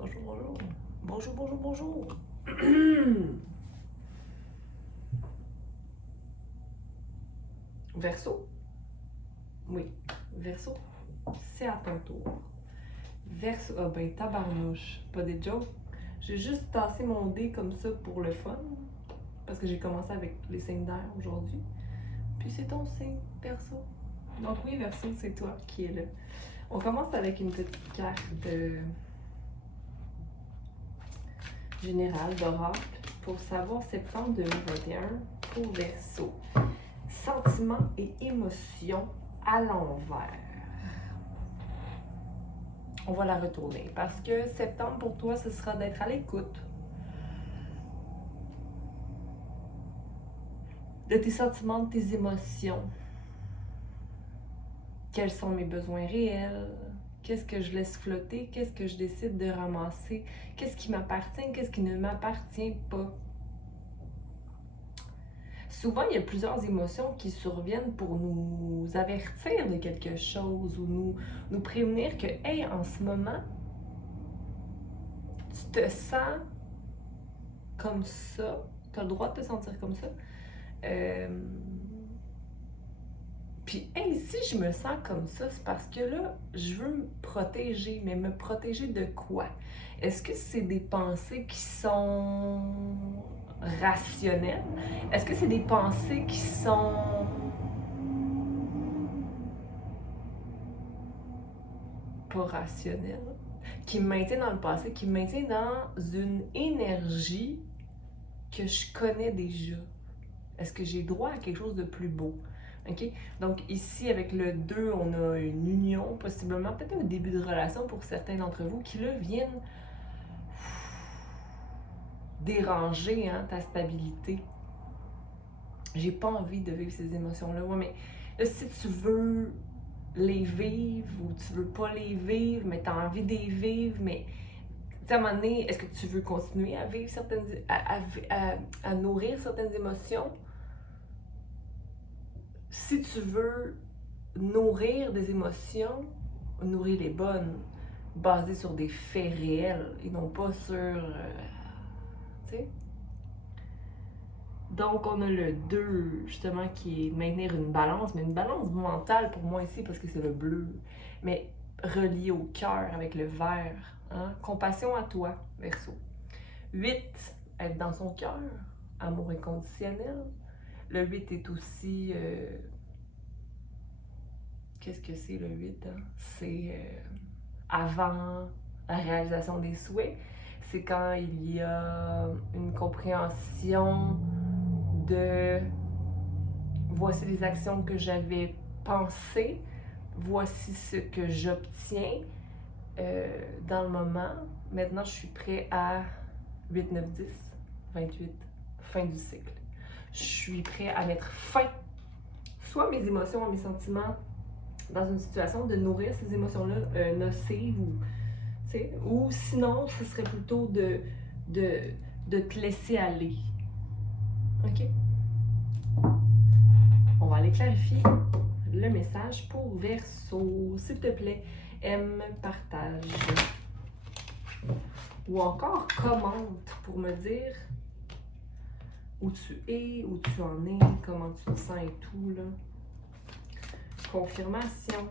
Bonjour, bonjour. Bonjour, bonjour, bonjour. Verseau. Oui, Verseau, c'est à ton tour. Verseau, ah ben tabarnouche, pas des jokes. J'ai juste tassé mon dé comme ça pour le fun, parce que j'ai commencé avec les signes d'air aujourd'hui. Puis c'est ton signe, Verseau. Donc oui, Verseau, c'est toi qui es là. On commence avec une petite carte générale d'oracle pour savoir septembre 2021 pour Verseau. Sentiments et émotions à l'envers. On va la retourner parce que septembre pour toi, ce sera d'être à l'écoute de tes sentiments, de tes émotions. Quels sont mes besoins réels? Qu'est-ce que je laisse flotter? Qu'est-ce que je décide de ramasser? Qu'est-ce qui m'appartient? Qu'est-ce qui ne m'appartient pas? Souvent, il y a plusieurs émotions qui surviennent pour nous avertir de quelque chose ou nous prévenir que, hey, en ce moment, tu te sens comme ça, tu as le droit de te sentir comme ça. Puis, hey, si je me sens comme ça, c'est parce que là, je veux me protéger, mais me protéger de quoi? Est-ce que c'est des pensées qui sont rationnelles? Est-ce que c'est des pensées qui sont pas rationnelles? Qui me maintiennent dans le passé, qui me maintiennent dans une énergie que je connais déjà? Est-ce que j'ai droit à quelque chose de plus beau? OK? Donc ici, avec le 2, on a une union, possiblement, peut-être un début de relation pour certains d'entre vous qui, là, viennent déranger ta stabilité. J'ai pas envie de vivre ces émotions-là. Ouais, mais là, si tu veux les vivre ou tu veux pas les vivre, mais tu as envie de les vivre, mais à un moment donné, est-ce que tu veux continuer à vivre certaines, à nourrir certaines émotions? Si tu veux nourrir des émotions, nourrir les bonnes, basées sur des faits réels et non pas sur. Tu sais? Donc, on a le 2, justement, qui est maintenir une balance, mais une balance mentale pour moi ici, parce que c'est le bleu, mais relié au cœur avec le vert. Hein? Compassion à toi, Verseau. 8, être dans son cœur, amour inconditionnel. Le 8 est aussi. Qu'est-ce que c'est le 8? Hein? C'est avant la réalisation des souhaits. C'est quand il y a une compréhension de voici les actions que j'avais pensées, voici ce que j'obtiens dans le moment. Maintenant, je suis prêt à 8, 9, 10, 28, fin du cycle. Je suis prêt à mettre fin, soit à mes émotions, à mes sentiments, dans une situation de nourrir ces émotions-là nocives ou sinon, ce serait plutôt de te laisser aller. OK? On va aller clarifier le message pour Verseau. S'il te plaît, aime, partage. Ou encore commente pour me dire où tu es, où tu en es, comment tu te sens et tout. Là. Confirmation.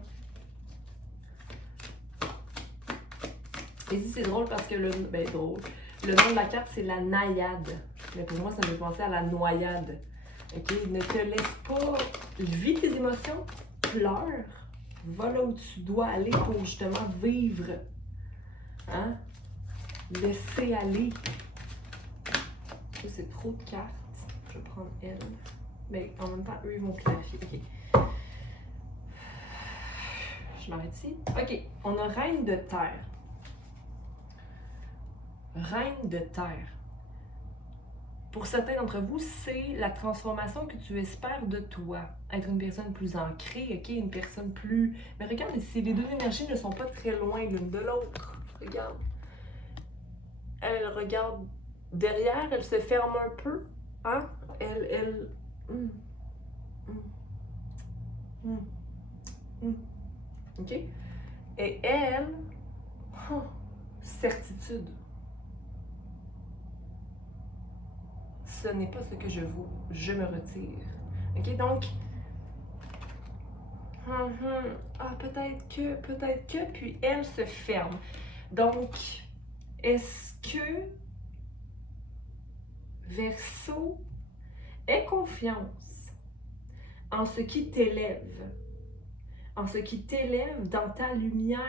Et ici, c'est drôle parce que le nom de la carte, c'est la naïade. Mais pour moi, ça me fait penser à la noyade. OK? Ne te laisse pas vivre tes émotions, pleure, va là où tu dois aller pour justement vivre. Hein? Laisser aller. Ça, c'est trop de cartes. Je vais prendre elle. Mais en même temps, eux, ils vont clarifier. OK. Je m'arrête ici. OK. On a Reine de Terre. Reine de Terre. Pour certains d'entre vous, c'est la transformation que tu espères de toi. Être une personne plus ancrée, OK? Une personne plus... Mais regarde ici, les deux énergies ne sont pas très loin l'une de l'autre. Regarde. Elle regarde derrière, elle se ferme un peu. Hein? Elle... OK? Et elle... certitude. Ce n'est pas ce que je vaux. Je me retire. OK? Donc, peut-être que, puis elle se ferme. Donc, est-ce que Verseau, aie confiance en ce qui t'élève, en ce qui t'élève dans ta lumière,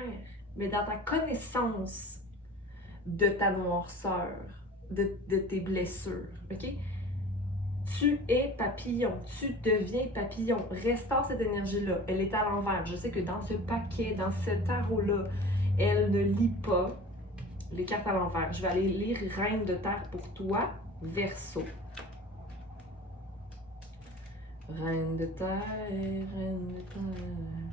mais dans ta connaissance de ta noirceur, de tes blessures, OK? Tu es papillon, tu deviens papillon. Restaure cette énergie-là. Elle est à l'envers. Je sais que dans ce paquet, dans ce tarot-là, elle ne lit pas les cartes à l'envers. Je vais aller lire Reine de terre pour toi, Verseau. Reine de terre, reine de terre.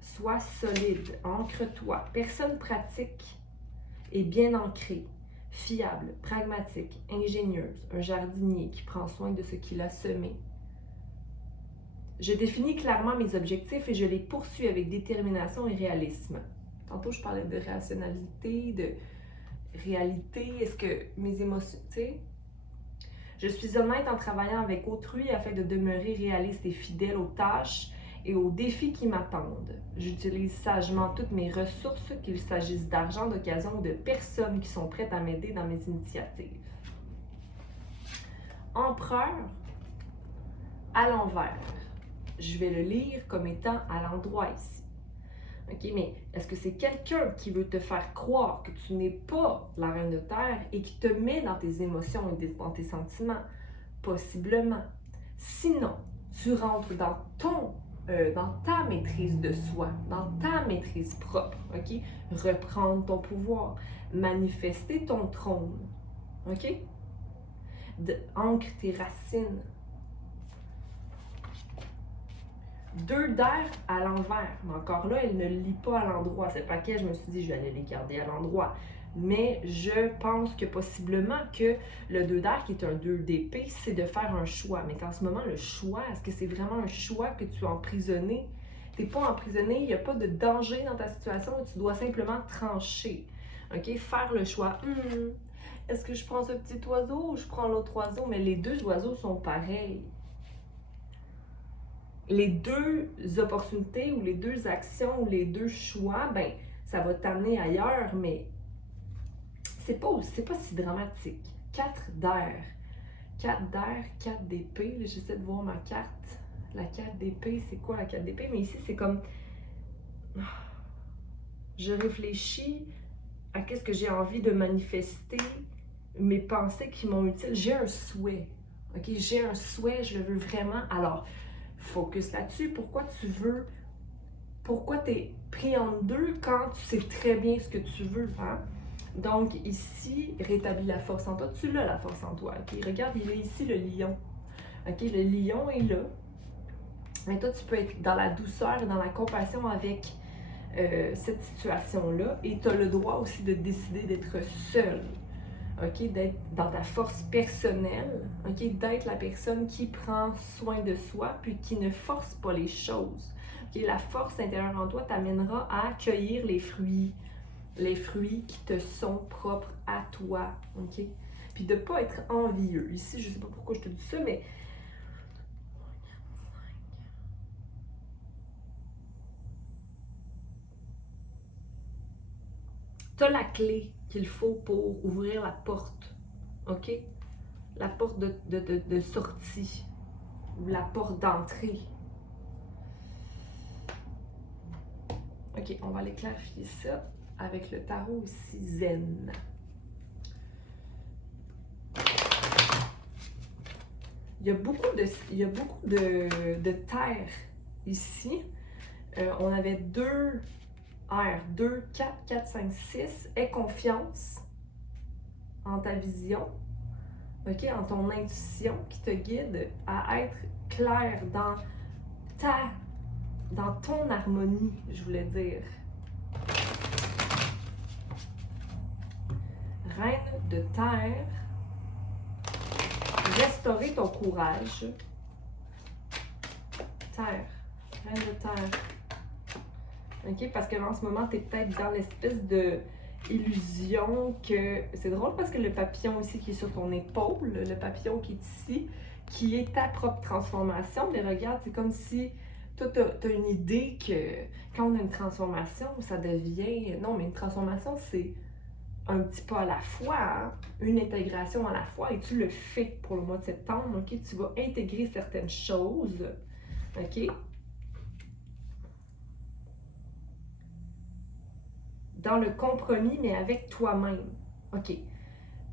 Sois solide, ancre-toi. Personne pratique et bien ancrée. Fiable, pragmatique, ingénieuse, un jardinier qui prend soin de ce qu'il a semé. Je définis clairement mes objectifs et je les poursuis avec détermination et réalisme. Tantôt, je parlais de rationalité, de réalité. Est-ce que mes émotions, tu sais, je suis honnête en travaillant avec autrui afin de demeurer réaliste et fidèle aux tâches et aux défis qui m'attendent. J'utilise sagement toutes mes ressources, qu'il s'agisse d'argent, d'occasion ou de personnes qui sont prêtes à m'aider dans mes initiatives. Empereur, à l'envers. Je vais le lire comme étant à l'endroit ici. OK, mais est-ce que c'est quelqu'un qui veut te faire croire que tu n'es pas la reine de terre et qui te met dans tes émotions et dans tes sentiments? Possiblement. Sinon, tu rentres dans ta maîtrise de soi, dans ta maîtrise propre, OK? Reprendre ton pouvoir, manifester ton trône, OK? Ancre tes racines. 2 d'air à l'envers, mais encore là, elle ne lit pas à l'endroit. Ce paquet, je me suis dit, je vais aller les garder à l'endroit. Mais je pense que possiblement que le 2 d'air, qui est un 2 d'épée, c'est de faire un choix. Mais qu'en ce moment, le choix, est-ce que c'est vraiment un choix que tu es emprisonné? Tu n'es pas emprisonné, il n'y a pas de danger dans ta situation, tu dois simplement trancher. OK? Faire le choix. Est-ce que je prends ce petit oiseau ou je prends l'autre oiseau? Mais les 2 oiseaux sont pareils. Les 2 opportunités ou les 2 actions ou les 2 choix, ben, ça va t'amener ailleurs, mais c'est pas si dramatique. 4 d'air. 4 d'air, 4 d'épée. J'essaie de voir ma carte. La 4 d'épée, c'est quoi la 4 d'épée? Mais ici, c'est comme... Je réfléchis à qu'est-ce que j'ai envie de manifester, mes pensées qui m'ont utile. J'ai un souhait. OK? J'ai un souhait, je le veux vraiment. Alors, focus là-dessus. Pourquoi tu es pris en deux quand tu sais très bien ce que tu veux, hein? Donc ici, rétablis la force en toi. Tu l'as la force en toi, OK? Regarde, il est ici le lion. OK? Le lion est là. Mais toi, tu peux être dans la douceur et dans la compassion avec cette situation-là. Et tu as le droit aussi de décider d'être seul. OK, d'être dans ta force personnelle, OK, d'être la personne qui prend soin de soi puis qui ne force pas les choses. OK, la force intérieure en toi t'amènera à accueillir les fruits qui te sont propres à toi, OK? Puis de ne pas être envieux. Ici, je ne sais pas pourquoi je te dis ça, mais tu as la clé qu'il faut pour ouvrir la porte, OK? La porte de sortie ou la porte d'entrée. OK, on va aller clarifier ça avec le tarot ici, Zen. Il y a beaucoup de terre ici. On avait 2 R, 2, 4, 4, 5, 6. Aie confiance en ta vision, OK, en ton intuition qui te guide à être clair dans ton harmonie, je voulais dire. Reine de terre, restaurer ton courage. Terre, reine de terre, OK? Parce que en ce moment, tu es peut-être dans l'espèce de illusion que... C'est drôle parce que le papillon ici qui est sur ton épaule, le papillon qui est ici, qui est ta propre transformation, mais regarde, c'est comme si toi, tu as une idée que quand on a une transformation, ça devient... Non, mais une transformation, c'est un petit pas à la fois, hein? Une intégration à la fois, et tu le fais pour le mois de septembre, OK? Tu vas intégrer certaines choses, OK? Dans le compromis, mais avec toi-même. OK,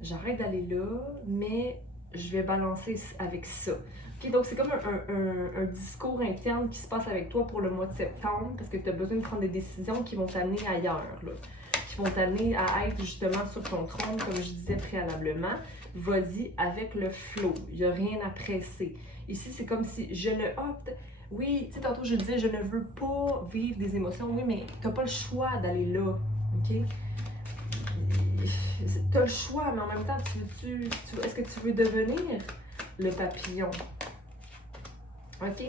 j'arrête d'aller là, mais je vais balancer avec ça. OK, donc c'est comme un discours interne qui se passe avec toi pour le mois de septembre, parce que tu as besoin de prendre des décisions qui vont t'amener ailleurs, là, qui vont t'amener à être justement sur ton trône, comme je disais préalablement. Vas-y avec le flow, il n'y a rien à presser. Ici, c'est comme si je ne... oui, tu sais, tantôt je disais, je ne veux pas vivre des émotions. Oui, mais tu n'as pas le choix d'aller là. OK? Tu as le choix, mais en même temps, est-ce que tu veux devenir le papillon? OK?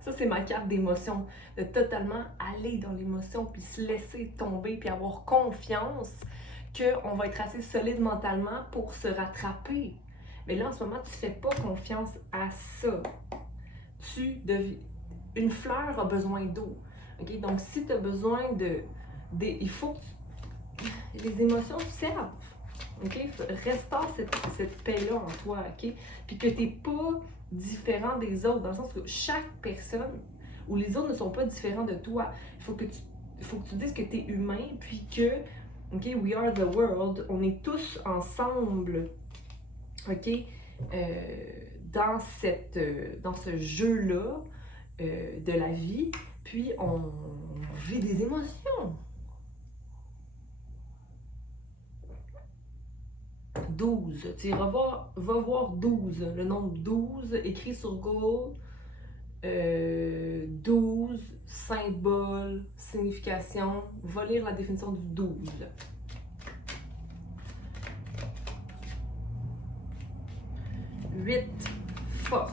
Ça c'est ma carte d'émotion. De totalement aller dans l'émotion, puis se laisser tomber, puis avoir confiance qu'on va être assez solide mentalement pour se rattraper. Mais là, en ce moment, tu ne fais pas confiance à ça. Une fleur a besoin d'eau. OK? Donc, si tu as besoin il faut que les émotions servent. OK? Restaure cette paix-là en toi. OK? Puis que tu n'es pas différent des autres, dans le sens que chaque personne ou les autres ne sont pas différents de toi. Il faut que tu dises que tu es humain, puis que, OK, we are the world, on est tous ensemble, OK, dans ce jeu-là de la vie, puis on vit des émotions. 12. Tu va voir 12, le nombre 12 écrit sur Google. 12, symbole, signification. Va lire la définition du 12. 8, force.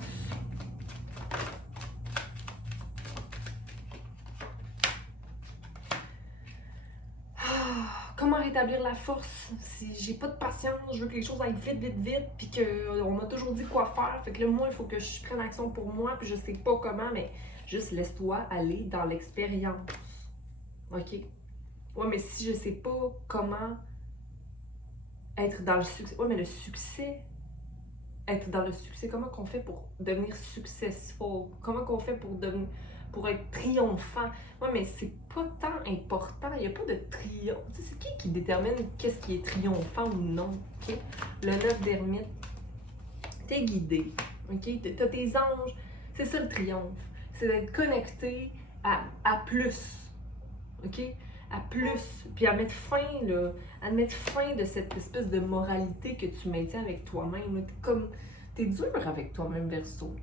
Comment rétablir la force si j'ai pas de patience, je veux que les choses aillent vite, puis qu'on m'a toujours dit quoi faire, fait que là, moi, il faut que je prenne action pour moi, puis je sais pas comment, mais juste laisse-toi aller dans l'expérience. OK? Ouais, mais si je sais pas comment être dans le succès, ouais, mais le succès, être dans le succès, comment qu'on fait pour devenir successful? Comment qu'on fait pour être triomphant? Ouais, mais c'est pas tant important. Il n'y a pas de triomphe. Tu sais, c'est qui détermine qu'est-ce qui est triomphant ou non? OK? Le 9 d'ermite, t'es guidé. OK? T'as tes anges. C'est ça le triomphe. C'est d'être connecté à plus. OK? À plus. Puis à mettre fin, là, à mettre fin de cette espèce de moralité que tu maintiens avec toi-même. T'es dur avec toi-même, Verseau.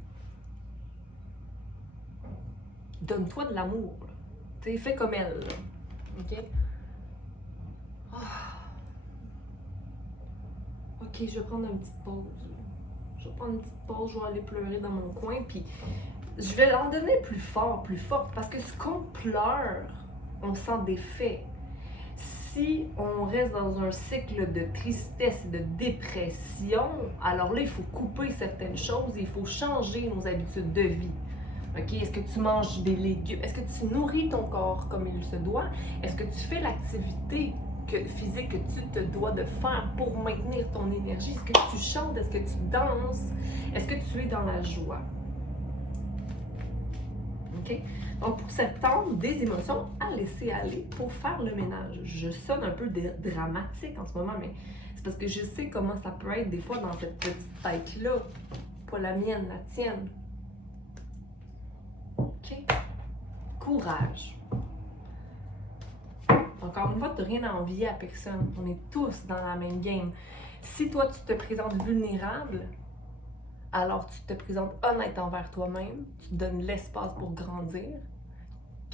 Donne-toi de l'amour. T'sais, fais comme elle. Là. OK? Oh. OK, je vais prendre une petite pause. Je vais prendre une petite pause, je vais aller pleurer dans mon coin, puis je vais en donner plus fort, plus forte, parce que ce qu'on pleure, on s'en défait. Si on reste dans un cycle de tristesse et de dépression, alors là, il faut couper certaines choses et il faut changer nos habitudes de vie. OK? Est-ce que tu manges des légumes? Est-ce que tu nourris ton corps comme il se doit? Est-ce que tu fais l'activité physique que tu te dois de faire pour maintenir ton énergie? Est-ce que tu chantes? Est-ce que tu danses? Est-ce que tu es dans la joie? OK? Donc, pour septembre, des émotions à laisser aller pour faire le ménage. Je sonne un peu dramatique en ce moment, mais c'est parce que je sais comment ça peut être des fois dans cette petite tête-là. Pas la mienne, la tienne. OK? Courage. Encore une fois, tu n'as rien à envier à personne. On est tous dans la même game. Si toi, tu te présentes vulnérable, alors tu te présentes honnête envers toi-même, tu te donnes l'espace pour grandir.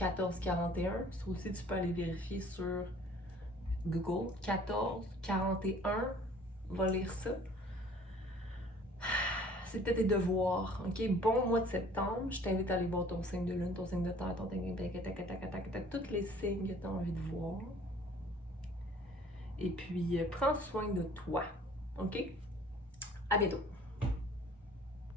1441, ça aussi tu peux aller vérifier sur Google. 1441, va lire ça. c'était tes devoirs, ok? Bon mois de septembre, je t'invite à aller voir ton signe de lune, ton signe de terre, ton signe de tous les signes que tu as envie de voir. Et puis, prends soin de toi, ok? À bientôt!